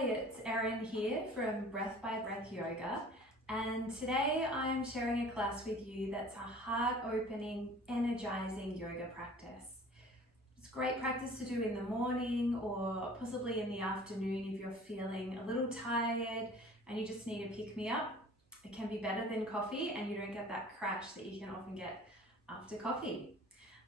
Hi, it's Erin here from Breath by Breath Yoga, and today I'm sharing a class with you that's a heart-opening, energizing yoga practice. It's great practice to do in the morning or possibly in the afternoon if you're feeling a little tired and you just need a pick-me-up. It can be better than coffee and you don't get that crash that you can often get after coffee.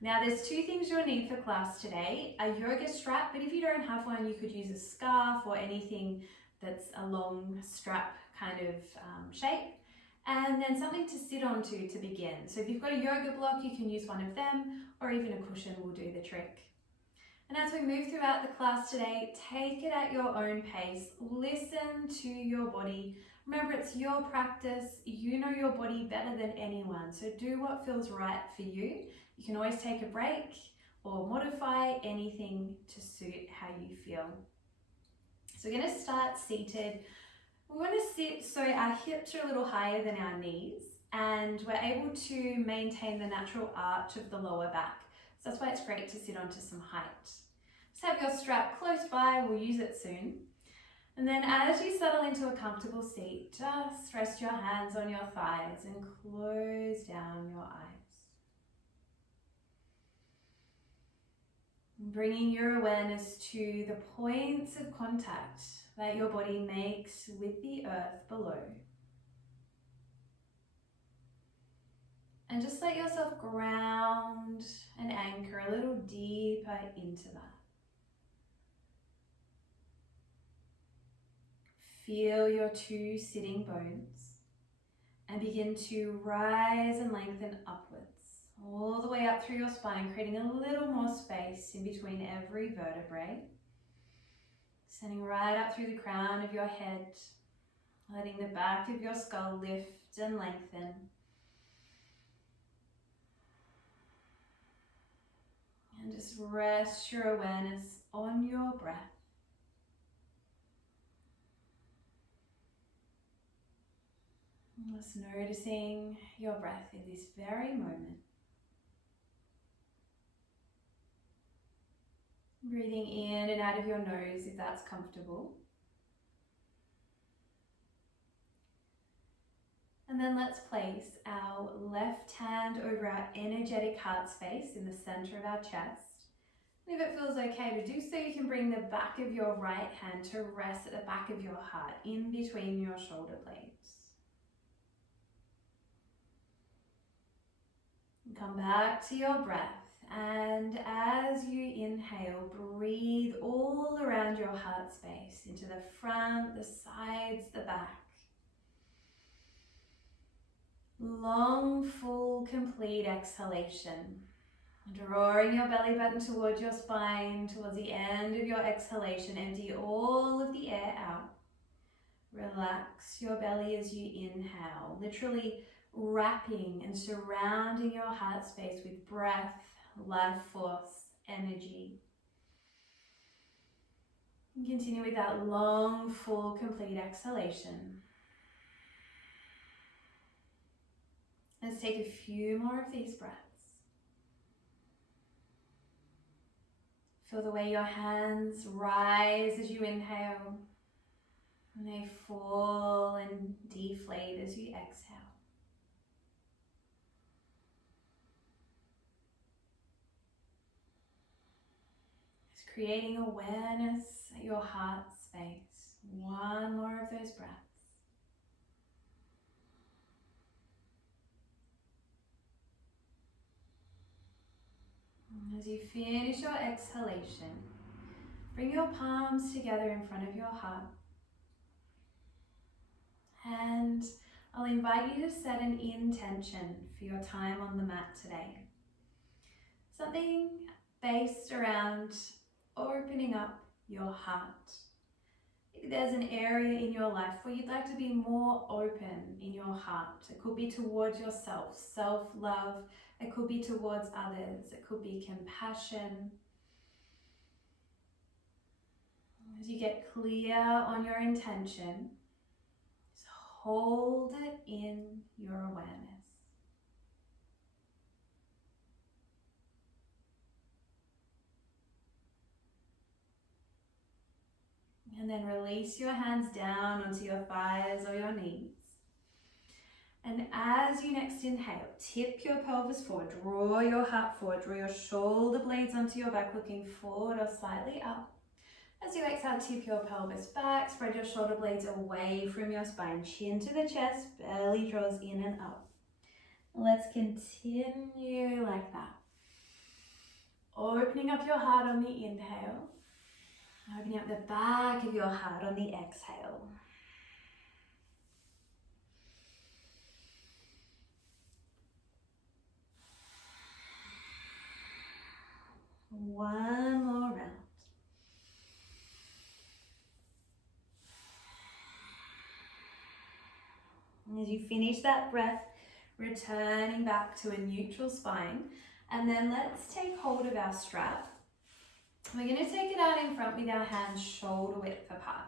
Now there's two things you'll need for class today, a yoga strap, but if you don't have one, you could use a scarf or anything that's a long strap kind of shape, and then something to sit onto to begin. So if you've got a yoga block, you can use one of them, or even a cushion will do the trick. And as we move throughout the class today, take it at your own pace, listen to your body. Remember, it's your practice, you know your body better than anyone, so do what feels right for you. You can always take a break or modify anything to suit how you feel. So we're going to start seated. We want to sit so our hips are a little higher than our knees and we're able to maintain the natural arch of the lower back. So that's why it's great to sit onto some height. Just have your strap close by, we'll use it soon. And then as you settle into a comfortable seat, just rest your hands on your thighs and close down your eyes. Bringing your awareness to the points of contact that your body makes with the earth below. And just let yourself ground and anchor a little deeper into that. Feel your two sitting bones and begin to rise and lengthen upwards, all the way up through your spine, creating a little more space in between every vertebrae. Sending right up through the crown of your head, letting the back of your skull lift and lengthen. And just rest your awareness on your breath. Just noticing your breath in this very moment. Breathing in and out of your nose if that's comfortable. And then let's place our left hand over our energetic heart space in the center of our chest. If it feels okay to do so, you can bring the back of your right hand to rest at the back of your heart, in between your shoulder blades. Come back to your breath, and as you inhale, breathe all around your heart space, into the front, the sides, the back. Long, full, complete exhalation. Drawing your belly button towards your spine, towards the end of your exhalation. Empty all of the air out. Relax your belly as you inhale, literally wrapping and surrounding your heart space with breath, life force, energy. And continue with that long, full, complete exhalation. Let's take a few more of these breaths. Feel the way your hands rise as you inhale, and they fall and deflate as you exhale. Just creating awareness at your heart space. One more of those breaths. As you finish your exhalation, bring your palms together in front of your heart. And I'll invite you to set an intention for your time on the mat today. Something based around opening up your heart. Maybe there's an area in your life where you'd like to be more open in your heart. It could be towards yourself, self-love. It could be towards others. It could be compassion. As you get clear on your intention, just hold it in your awareness. And then release your hands down onto your thighs or your knees. And as you next inhale, tip your pelvis forward, draw your heart forward, draw your shoulder blades onto your back, looking forward or slightly up. As you exhale, tip your pelvis back, spread your shoulder blades away from your spine, chin to the chest, belly draws in and up. Let's continue like that. Opening up your heart on the inhale, opening up the back of your heart on the exhale. One more round. As you finish that breath, returning back to a neutral spine, and then let's take hold of our strap. We're going to take it out in front with our hands shoulder width apart.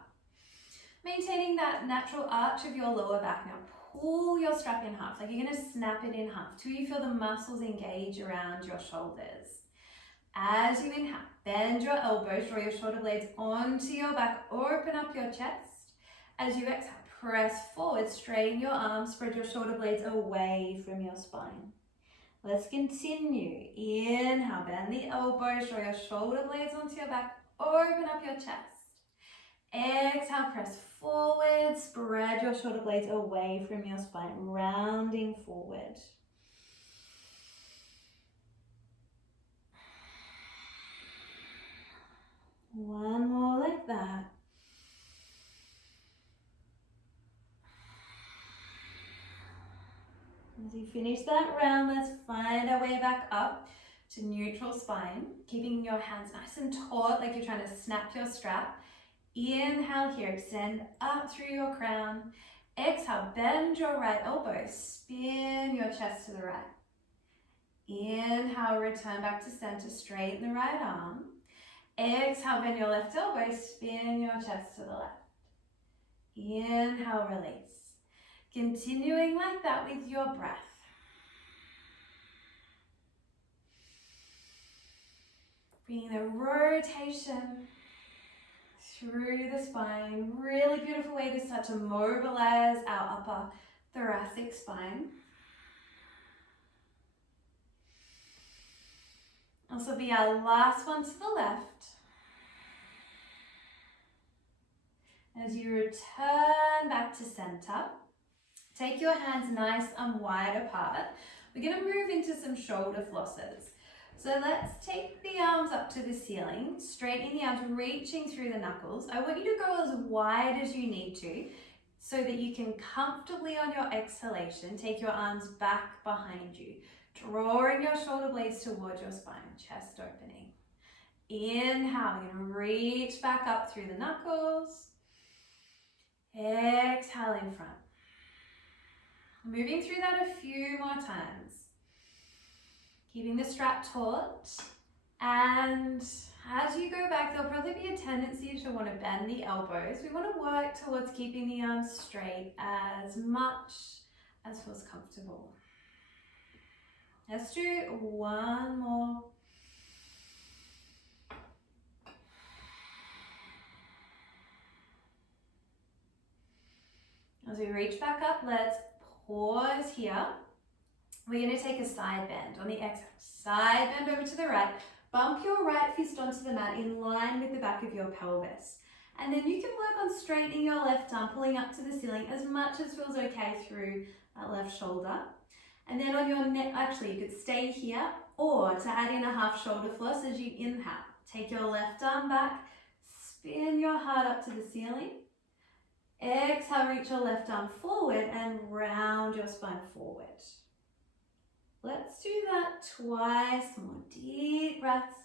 Maintaining that natural arch of your lower back. Now pull your strap in half, like you're going to snap it in half till you feel the muscles engage around your shoulders. As you inhale, bend your elbows, draw your shoulder blades onto your back, open up your chest. As you exhale, press forward, straighten your arms, spread your shoulder blades away from your spine. Let's continue. Inhale, bend the elbows, draw your shoulder blades onto your back, open up your chest. Exhale, press forward, spread your shoulder blades away from your spine, rounding forward. One more like that. As you finish that round, let's find our way back up to neutral spine, keeping your hands nice and taut like you're trying to snap your strap. Inhale here, extend up through your crown. Exhale, bend your right elbow, spin your chest to the right. Inhale, return back to center, straighten the right arm. Exhale, bend your left elbow, spin your chest to the left. Inhale, release. Continuing like that with your breath. Bringing the rotation through the spine. Really beautiful way to start to mobilize our upper thoracic spine. Also be our last one to the left. As you return back to center, take your hands nice and wide apart. We're going to move into some shoulder flosses. So let's take the arms up to the ceiling, straightening the arms, reaching through the knuckles. I want you to go as wide as you need to so that you can comfortably on your exhalation take your arms back behind you, drawing your shoulder blades towards your spine, chest opening. Inhale, we're going to reach back up through the knuckles. Exhale in front. Moving through that a few more times. Keeping the strap taut. And as you go back, there'll probably be a tendency to want to bend the elbows. We want to work towards keeping the arms straight as much as feels comfortable. Let's do one more. As we reach back up, let's pause here. We're going to take a side bend on the exhale. Side bend over to the right. Bump your right fist onto the mat in line with the back of your pelvis. And then you can work on straightening your left arm, pulling up to the ceiling as much as feels okay through that left shoulder. And then on your neck, actually you could stay here, or to add in a half shoulder floss as you inhale. Take your left arm back, spin your heart up to the ceiling. Exhale, reach your left arm forward and round your spine forward. Let's do that twice more. Deep breaths.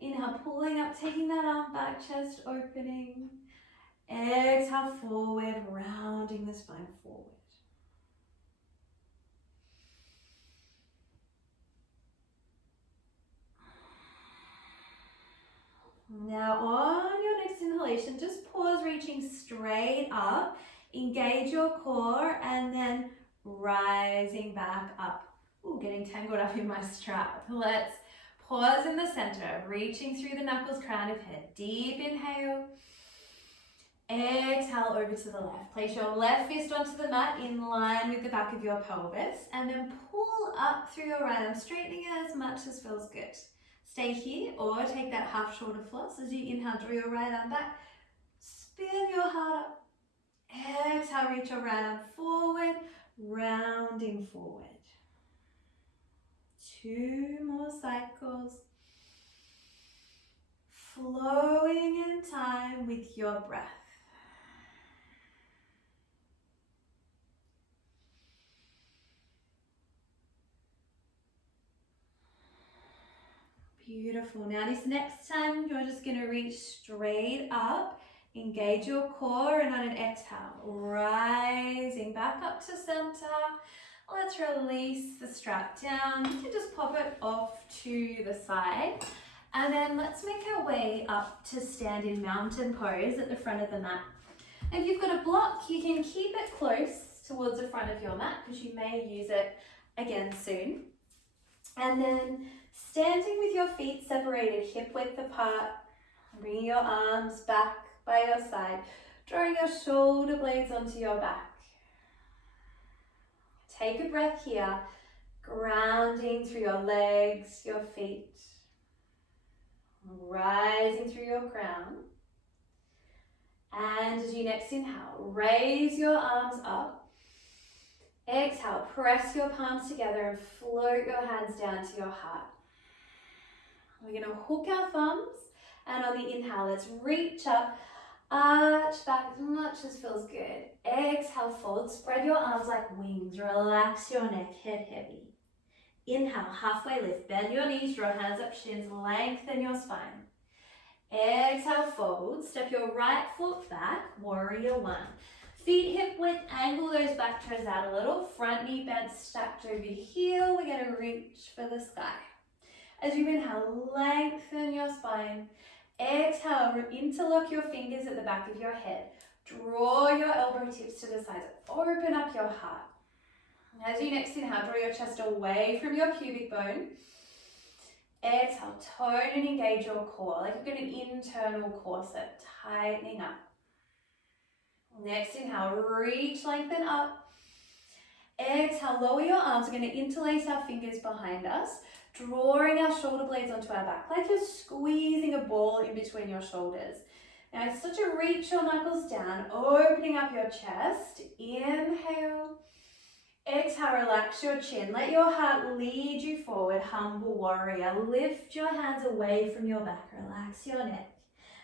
Inhale, pulling up, taking that arm back, chest opening. Exhale, forward, rounding the spine forward. Now on your next inhalation, just pause, reaching straight up. Engage your core and then rising back up. Ooh, getting tangled up in my strap. Let's pause in the center, reaching through the knuckles, crown of head. Deep inhale. Exhale over to the left. Place your left fist onto the mat in line with the back of your pelvis and then pull up through your right arm, straightening it as much as feels good. Stay here or take that half shoulder floss as you inhale, draw your right arm back, spin your heart up. Exhale, reach your right arm forward, rounding forward. 2 more cycles. Flowing in time with your breath. Beautiful. Now this next time, you're just going to reach straight up, engage your core, and on an exhale, rising back up to center. Let's release the strap down. You can just pop it off to the side. And then let's make our way up to standing mountain pose at the front of the mat. If you've got a block, you can keep it close towards the front of your mat because you may use it again soon. And then standing with your feet separated hip width apart, bringing your arms back by your side, drawing your shoulder blades onto your back. Take a breath here, grounding through your legs, your feet, rising through your crown. And as you next inhale, raise your arms up. Exhale, press your palms together and float your hands down to your heart. We're going to hook our thumbs, and on the inhale, let's reach up, arch back as much as feels good. Exhale, fold, spread your arms like wings, relax your neck, head heavy. Inhale, halfway lift, bend your knees, draw hands up, shins, lengthen your spine. Exhale, fold, step your right foot back, warrior one. Feet hip width, angle those back toes out a little, front knee bent, stacked over heel. We're going to reach for the sky. As you inhale, lengthen your spine. Exhale, interlock your fingers at the back of your head. Draw your elbow tips to the sides, open up your heart. As you next inhale, draw your chest away from your pubic bone. Exhale, tone and engage your core, like you've got an internal corset, tightening up. Next inhale, reach, lengthen up. Exhale, lower your arms. We're going to interlace our fingers behind us, drawing our shoulder blades onto our back, like you're squeezing a ball in between your shoulders. Now start to reach your knuckles down, opening up your chest. Inhale. Exhale, relax your chin. Let your heart lead you forward, humble warrior. Lift your hands away from your back. Relax your neck.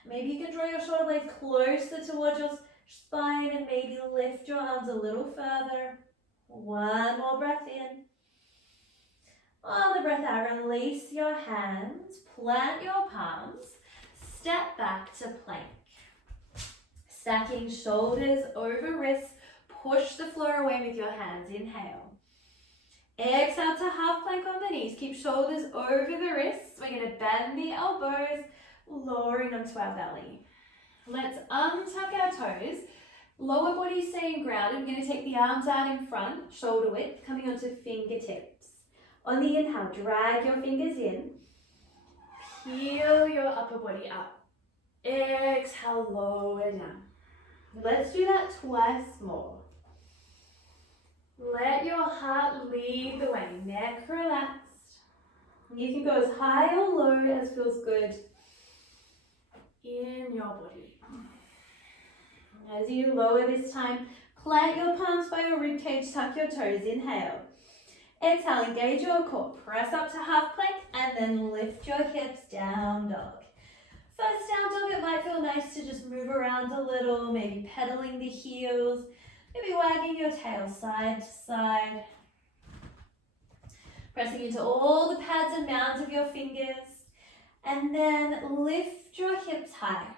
Maybe you can draw your shoulder blades closer towards your spine and maybe lift your arms a little further. One more breath in. On the breath out, release your hands, plant your palms, step back to plank. Stacking shoulders over wrists, push the floor away with your hands. Inhale. Exhale to half plank on the knees. Keep shoulders over the wrists. We're going to bend the elbows, lowering onto our belly. Let's untuck our toes. Lower body staying grounded. We're going to take the arms out in front, shoulder width, coming onto fingertips. On the inhale, drag your fingers in. Peel your upper body up. Exhale, lower down. Let's do that twice more. Let your heart lead the way. Neck relaxed. You can go as high or low as feels good in your body. As you lower this time, plant your palms by your ribcage, tuck your toes, inhale. Exhale, engage your core, press up to half plank, and then lift your hips, down dog. First down dog, it might feel nice to just move around a little, maybe pedaling the heels, maybe wagging your tail side to side. Pressing into all the pads and mounds of your fingers, and then lift your hips high.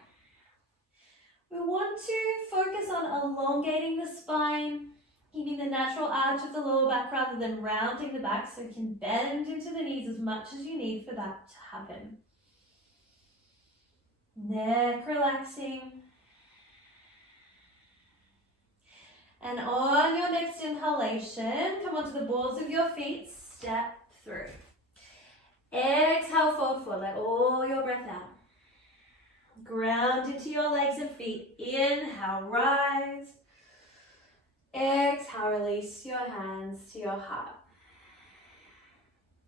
We want to focus on elongating the spine, keeping the natural arch of the lower back rather than rounding the back, so you can bend into the knees as much as you need for that to happen. Neck relaxing. And on your next inhalation, come onto the balls of your feet, step through. Exhale, fold forward, let all your breath out. Ground into your legs and feet. Inhale, rise. Exhale, release your hands to your heart.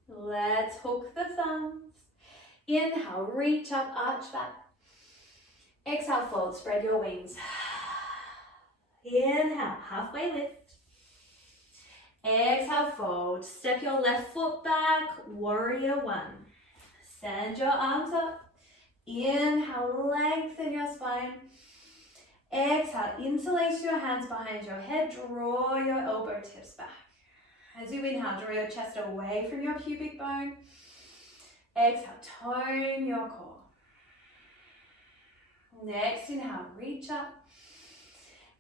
Let's hook the thumbs. Inhale, reach up, arch back. Exhale, fold, spread your wings. Inhale, halfway lift. Exhale, fold. Step your left foot back, warrior one. Send your arms up. Inhale, lengthen your spine. Exhale, interlace your hands behind your head. Draw your elbow tips back. As you inhale, draw your chest away from your pubic bone. Exhale, tone your core. Next, inhale, reach up.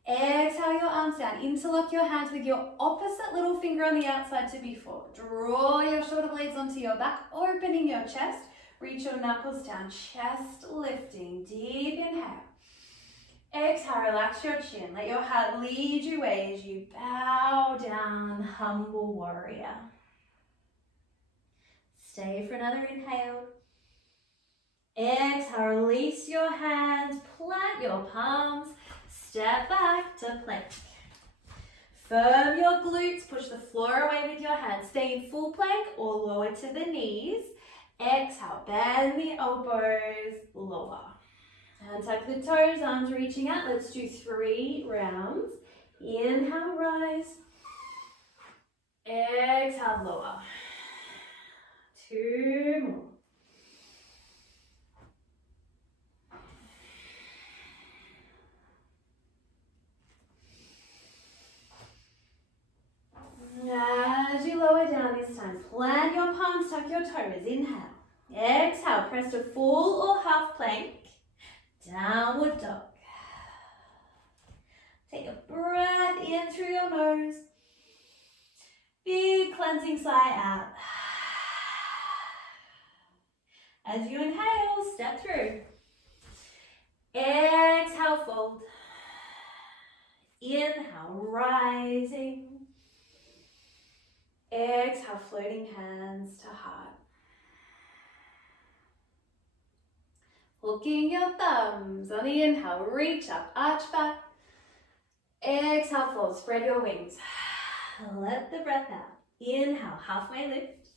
Exhale your arms down. Interlock your hands with your opposite little finger on the outside to before. Draw your shoulder blades onto your back, opening your chest. Reach your knuckles down, chest lifting. Deep inhale. Exhale, relax your chin. Let your heart lead you away as you bow down, humble warrior. Stay for another inhale. Exhale, release your hands, plant your palms, step back to plank. Firm your glutes, push the floor away with your hands. Stay in full plank or lower to the knees. Exhale, bend the elbows, lower. And tuck the toes, arms reaching out. Let's do 3 rounds. Inhale, rise. Exhale, lower. 2 more. As you lower down this time, plant your palms, tuck your toes. Inhale. Exhale, press to full or half plank. Downward dog. Take a breath in through your nose. Big cleansing sigh out. As you inhale, step through. Exhale, fold. Inhale, rising. Exhale, floating hands to heart. Hooking your thumbs on the inhale, reach up, arch back. Exhale, fold, spread your wings. Let the breath out. Inhale, halfway lift.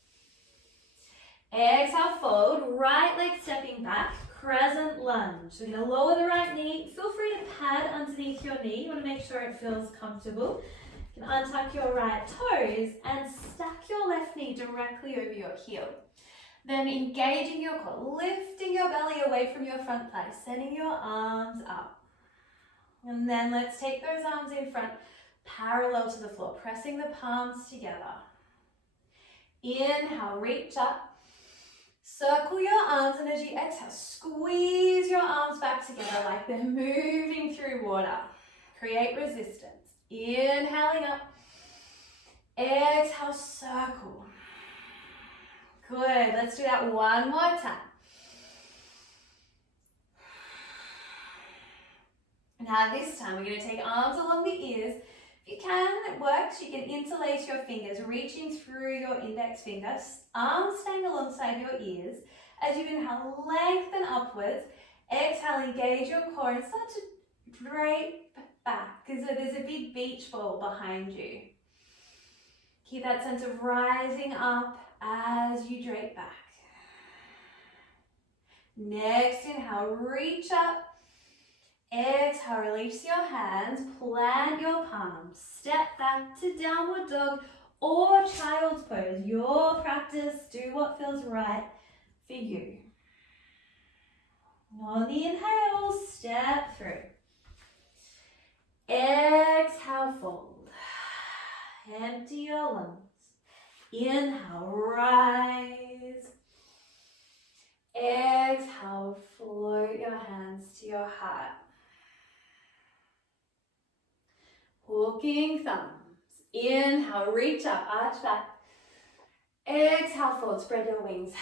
Exhale, fold, right leg stepping back, crescent lunge. So you're going to lower the right knee. Feel free to pad underneath your knee. You want to make sure it feels comfortable. You can untuck your right toes and stack your left knee directly over your heel. Then engaging your core, lifting your belly away from your front thigh, sending your arms up. And then let's take those arms in front, parallel to the floor, pressing the palms together. Inhale, reach up. Circle your arms, and as you exhale, squeeze your arms back together like they're moving through water. Create resistance. Inhaling up. Exhale, circle. Good. Let's do that one more time. Now this time we're going to take arms along the ears. If you can, it works. You can interlace your fingers, reaching through your index fingers, arms staying alongside your ears. As you inhale, lengthen upwards. Exhale, engage your core and start to drape back because there's a big beach ball behind you. Keep that sense of rising up as you drape back. Next, inhale, reach up. Exhale, release your hands, plant your palms, step back to downward dog or child's pose. Your practice, do what feels right for you. On the inhale, step through. Exhale, fold. Empty your lungs. Inhale, rise. Exhale, float your hands to your heart. Hooking thumbs. Inhale, reach up, arch back. Exhale, fold, spread your wings.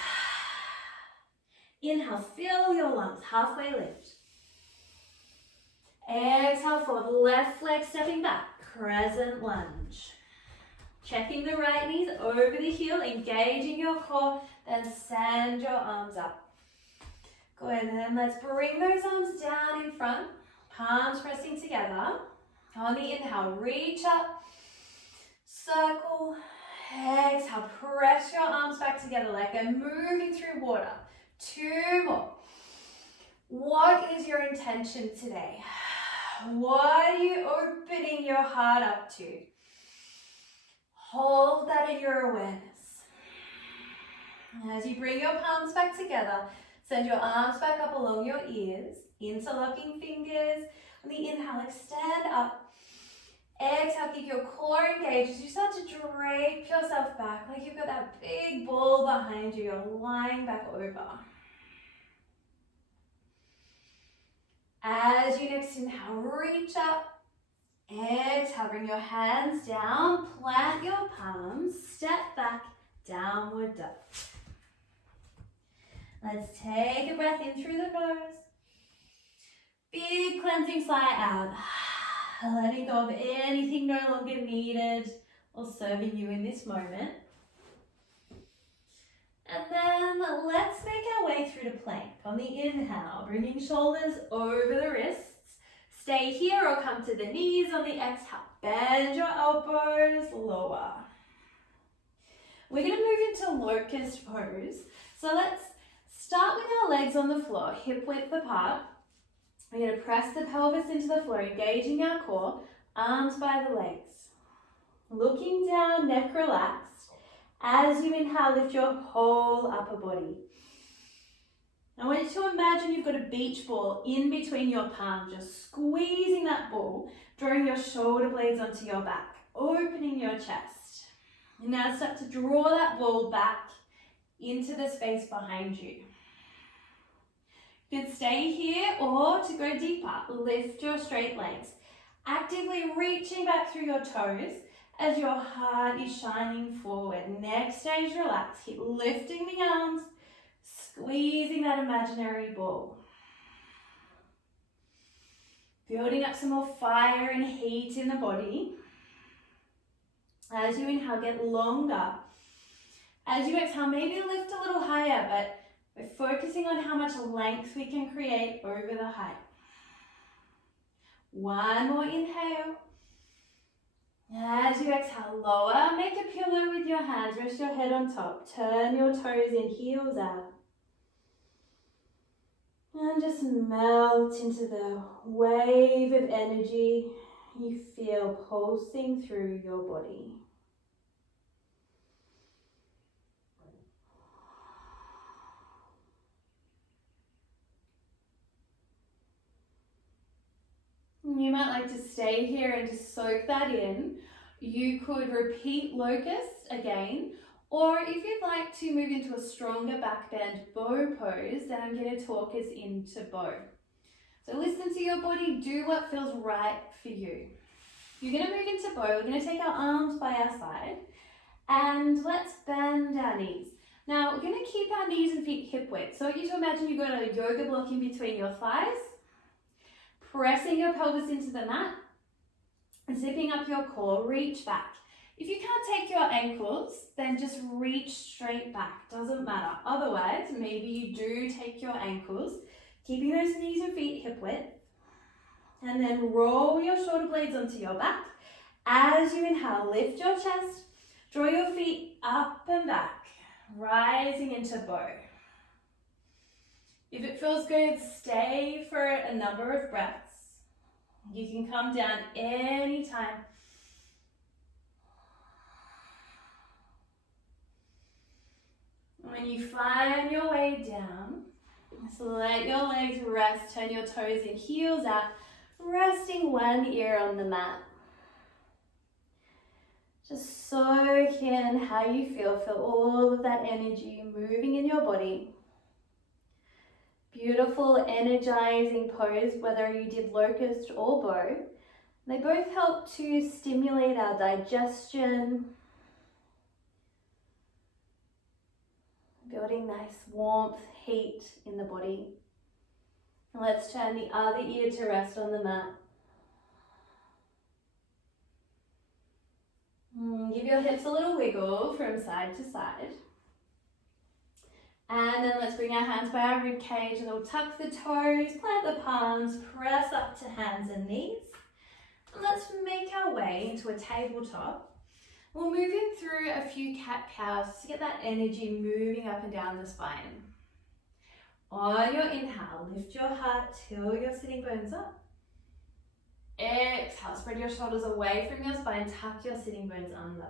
Inhale, fill your lungs, halfway lift. Exhale, fold, left leg stepping back, crescent lunge. Checking the right knees over the heel, engaging your core, then send your arms up. Good, and then let's bring those arms down in front, palms pressing together. On the inhale, reach up, circle, exhale, press your arms back together like they're moving through water. 2 more. What is your intention today? What are you opening your heart up to? Hold that in your awareness. As you bring your palms back together, send your arms back up along your ears, interlocking fingers. On the inhale, extend up. Exhale, keep your core engaged as you start to drape yourself back like you've got that big ball behind you. You're lying back over. As you next inhale, reach up. Exhale, bring your hands down, plant your palms, step back, downward dog. Let's take a breath in through the nose. Big cleansing sigh out. Letting go of anything no longer needed or serving you in this moment. And then let's make our way through to plank. On the inhale, bringing shoulders over the wrists. Stay here or come to the knees. On the exhale, bend your elbows, lower. We're going to move into locust pose. So let's start with our legs on the floor, hip width apart. We're going to press the pelvis into the floor, engaging our core, arms by the legs. Looking down, neck relaxed. As you inhale, lift your whole upper body. I want you to imagine you've got a beach ball in between your palms, just squeezing that ball, drawing your shoulder blades onto your back, opening your chest. And now start to draw that ball back into the space behind you. You can stay here or to go deeper, lift your straight legs, actively reaching back through your toes as your heart is shining forward. Next stage, relax. Keep lifting the arms, squeezing that imaginary ball. Building up some more fire and heat in the body. As you inhale, get longer. As you exhale, maybe lift a little higher, but we're focusing on how much length we can create over the height. One more inhale. As you exhale, lower, make a pillow with your hands, rest your head on top, turn your toes in, heels out. And just melt into the wave of energy you feel pulsing through your body. You might like to stay here and just soak that in. You could repeat locust again, or if you'd like to move into a stronger back bend bow pose, then I'm going to talk us into bow. So listen to your body, do what feels right for you. You're going to move into bow. We're going to take our arms by our side and let's bend our knees. Now we're going to keep our knees and feet hip width. So I want you to imagine you've got a yoga block in between your thighs. Pressing your pelvis into the mat, zipping up your core, reach back. If you can't take your ankles, then just reach straight back, doesn't matter. Otherwise, maybe you do take your ankles, keeping those knees and feet hip width, and then roll your shoulder blades onto your back. As you inhale, lift your chest, draw your feet up and back, rising into bow. If it feels good, stay for a number of breaths. You can come down anytime. When you find your way down, just let your legs rest, turn your toes in, heels out, resting one ear on the mat. Just soak in how you feel all of that energy moving in your body. Beautiful, energizing pose, whether you did locust or bow. They both help to stimulate our digestion, building nice warmth, heat in the body. And let's turn the other ear to rest on the mat. Give your hips a little wiggle from side to side. And then let's bring our hands by our rib cage and we'll tuck the toes, plant the palms, press up to hands and knees. And let's make our way into a tabletop. We'll move in through a few cat-cows to get that energy moving up and down the spine. On your inhale, lift your heart, till your sitting bones up. Exhale, spread your shoulders away from your spine, tuck your sitting bones under.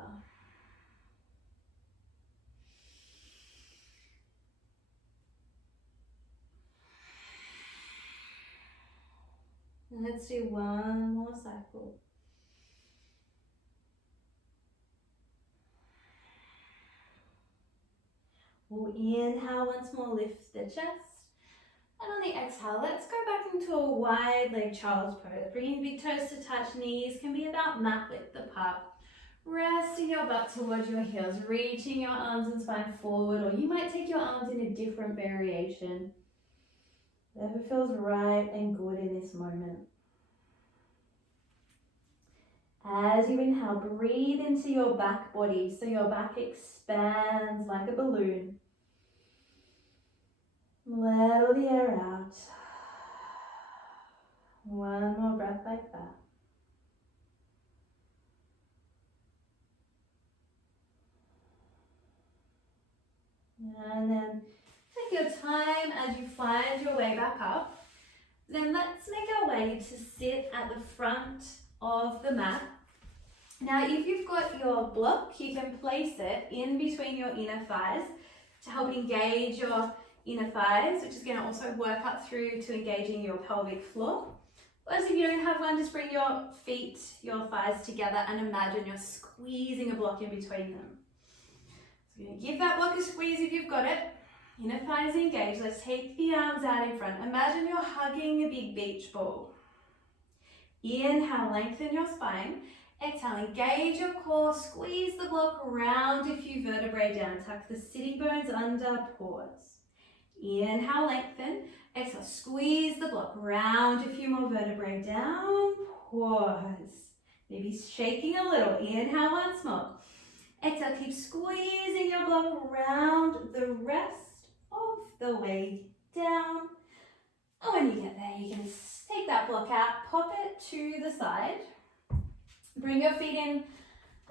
And let's do one more cycle. We'll inhale once more, lift the chest. And on the exhale, let's go back into a wide leg child's pose. Bringing big toes to touch, knees can be about mat width apart. Resting your butt towards your heels, reaching your arms and spine forward, or you might take your arms in a different variation. Whatever feels right and good in this moment. As you inhale, breathe into your back body so your back expands like a balloon. Let all the air out. One more breath like that. And then take your time as you find your way back up. Then let's make our way to sit at the front of the mat. Now, if you've got your block, you can place it in between your inner thighs to help engage your inner thighs, which is going to also work up through to engaging your pelvic floor. Whereas if you don't have one, just bring your feet, your thighs together and imagine you're squeezing a block in between them. So you're going to give that block a squeeze if you've got it. Inner thighs engaged. Let's take the arms out in front. Imagine you're hugging a big beach ball. Inhale, lengthen your spine. Exhale, engage your core. Squeeze the block around a few vertebrae down. Tuck the sitting bones under, pause. Inhale, lengthen. Exhale, squeeze the block around a few more vertebrae down, pause. Maybe shaking a little. Inhale once more. Exhale, keep squeezing your block around the rest of the way down. And when you get there, you can take that block out, pop it to the side. Bring your feet in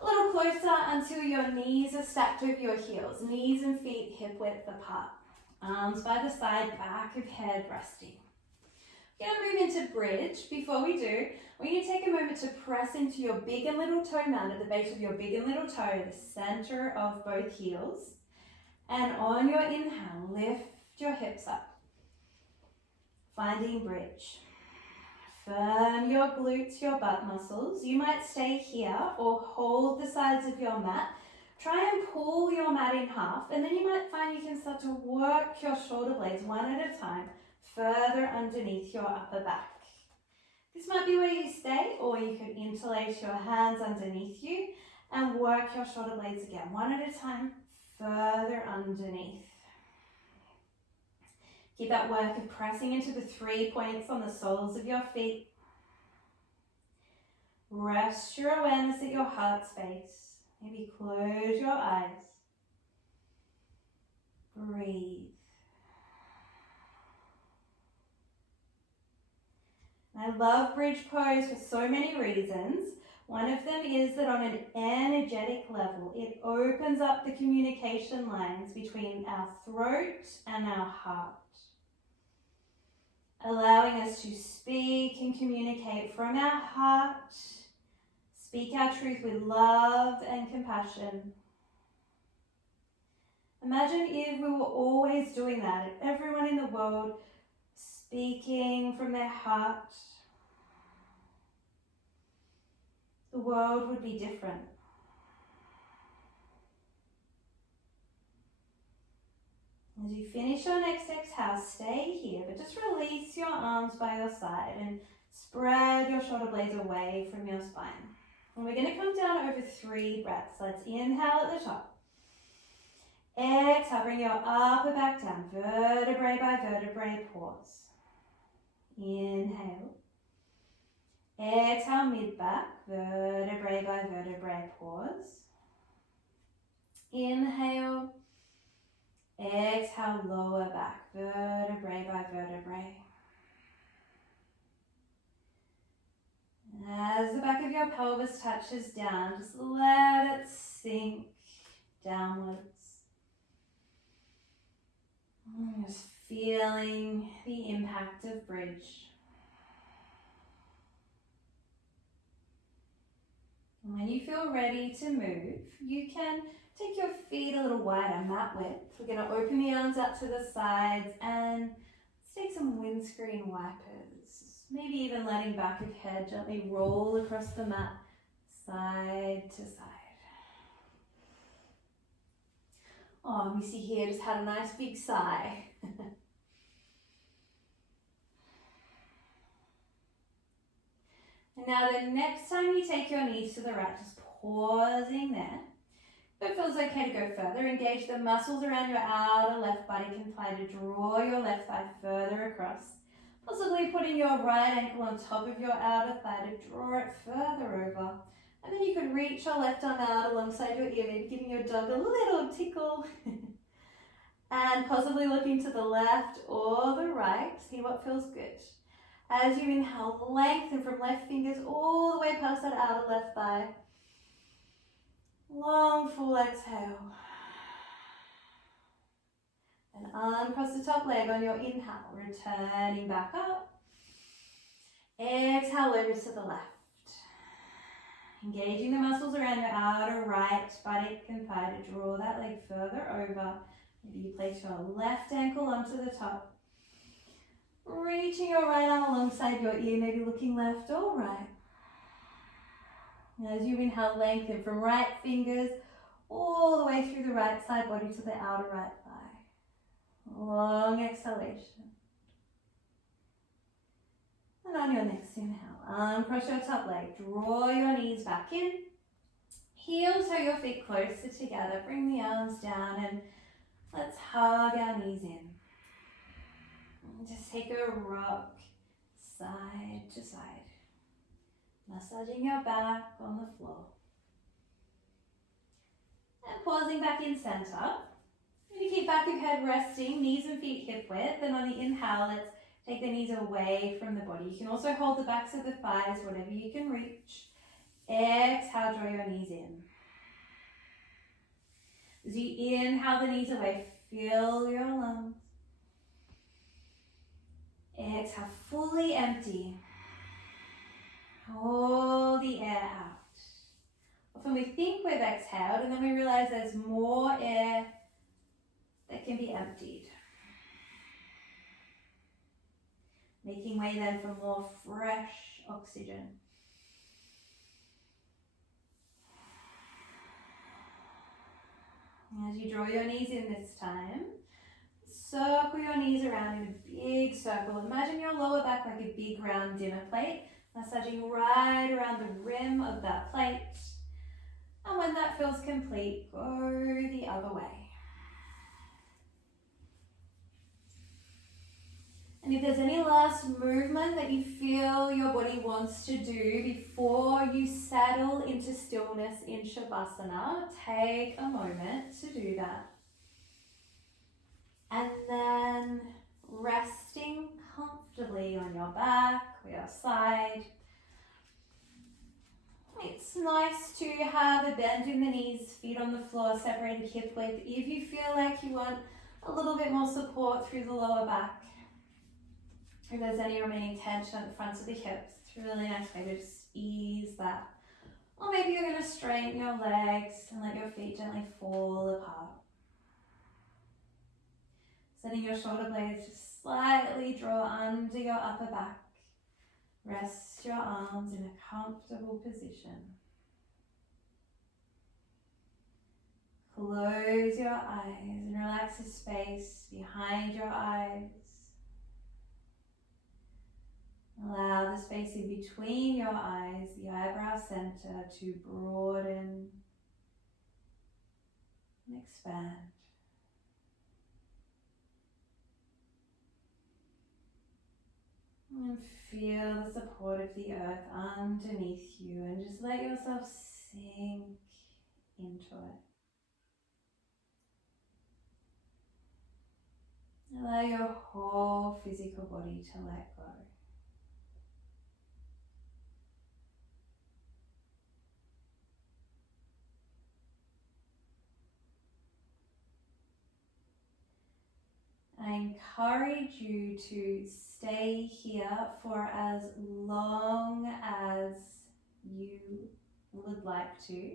a little closer until your knees are stacked over your heels. Knees and feet hip width apart. Arms by the side, back of head resting. We're going to move into bridge. Before we do, we're going to take a moment to press into your big and little toe mat at the base of your big and little toe, the center of both heels. And on your inhale, lift your hips up. Finding bridge. Firm your glutes, your butt muscles. You might stay here or hold the sides of your mat. Try and pull your mat in half, and then you might find you can start to work your shoulder blades one at a time further underneath your upper back. This might be where you stay, or you could interlace your hands underneath you and work your shoulder blades again, one at a time, further underneath. Keep that work of pressing into the 3 points on the soles of your feet. Rest your awareness at your heart space. Maybe close your eyes. Breathe. I love bridge pose for so many reasons. One of them is that on an energetic level, it opens up the communication lines between our throat and our heart, allowing us to speak and communicate from our heart, speak our truth with love and compassion. Imagine if we were always doing that, if everyone in the world speaking from their heart, the world would be different. As you finish your next exhale, stay here, but just release your arms by your side and spread your shoulder blades away from your spine. And we're going to come down over 3 breaths. Let's inhale at the top. Exhale, bring your upper back down, vertebrae by vertebrae, pause. Inhale. Exhale, mid-back, vertebrae by vertebrae, pause. Inhale. Exhale, lower back, vertebrae by vertebrae. As the back of your pelvis touches down, just let it sink downwards. Just feeling the impact of bridge. And when you feel ready to move, you can take your feet a little wider, mat width. We're going to open the arms out to the sides and let's take some windscreen wipers. Maybe even letting back of head gently roll across the mat, side to side. Oh, Missy here just had a nice big sigh. And now the next time you take your knees to the right, just pausing there. If it feels okay to go further, engage the muscles around your outer left body. You can try to draw your left thigh further across. Possibly putting your right ankle on top of your outer thigh to draw it further over. And then you could reach your left arm out alongside your ear, maybe giving your dog a little tickle. And possibly looking to the left or the right, see what feels good. As you inhale, lengthen from left fingers all the way past that outer left thigh. Long, full exhale. And uncross the top leg on your inhale, returning back up. Exhale over to the left. Engaging the muscles around your outer right buttock and thigh to draw that leg further over. Maybe you place your left ankle onto the top. Reaching your right arm alongside your ear, maybe looking left or right. As you inhale, lengthen from right fingers all the way through the right side body to the outer right thigh. Long exhalation. And on your next inhale, uncross your top leg, draw your knees back in. Heel toe your feet closer together, bring the arms down and let's hug our knees in. And just take a rock side to side. Massaging your back on the floor. And pausing back in center. You keep back of head resting, knees and feet hip width. And on the inhale, let's take the knees away from the body. You can also hold the backs of the thighs, whatever you can reach. Exhale, draw your knees in. As you inhale the knees away, fill your lungs. Exhale, fully empty. Hold the air out. Often we think we've exhaled and then we realize there's more air that can be emptied. Making way then for more fresh oxygen. As you draw your knees in this time, circle your knees around in a big circle. Imagine your lower back like a big round dinner plate, massaging right around the rim of that plate. And when that feels complete, go the other way. And if there's any last movement that you feel your body wants to do before you settle into stillness in Shavasana, take a moment to do that. And then resting comfortably on your back or your side. It's nice to have a bend in the knees, feet on the floor, separated hip width. If you feel like you want a little bit more support through the lower back, if there's any remaining tension at the fronts of the hips, it's a really nice way to just ease that. Or maybe you're going to straighten your legs and let your feet gently fall apart. Setting your shoulder blades to slightly draw under your upper back. Rest your arms in a comfortable position. Close your eyes and relax the space behind your eyes. Allow the space in between your eyes, the eyebrow center, to broaden and expand. And feel the support of the earth underneath you and just let yourself sink into it. Allow your whole physical body to let go. I encourage you to stay here for as long as you would like to.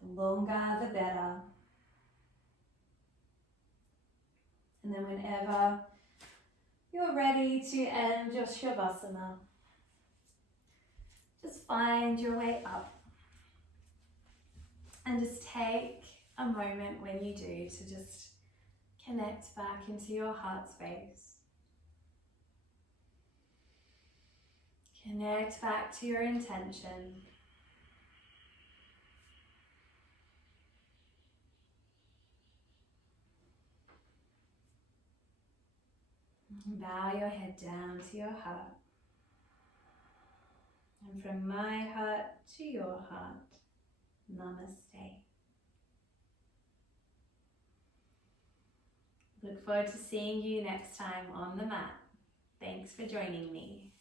The longer, the better. And then whenever you're ready to end your Shavasana, just find your way up. And just take a moment when you do to just connect back into your heart space. Connect back to your intention. Bow your head down to your heart. And from my heart to your heart, Namaste. Look forward to seeing you next time on the mat. Thanks for joining me.